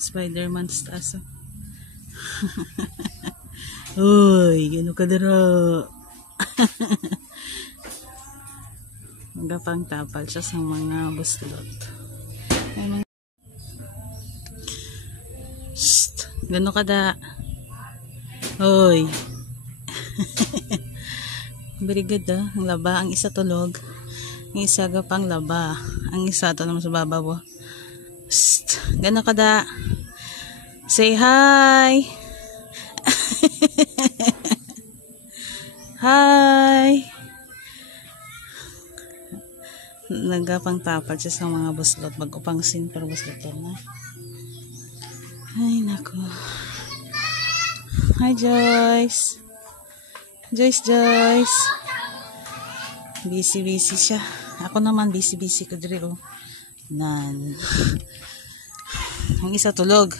Spider-Man sa taas. Uy, gano ka dara. Magapang tapal siya sa mga buslot. Shhh, gano ka da. Uy. Very good ang laba. Ang isa tulog. Ang isa gapang laba. Ang isa to naman sa babaw. Shhh, gano ka da. Say hi. Hi. Nagapang tapal siya sa mga buslot. Mag-upang sin pero buslot na. Ay nako. Hi Joyce. Joyce. Busy siya. Ako naman busy ko diri oh. Nan. Ang isa tulog.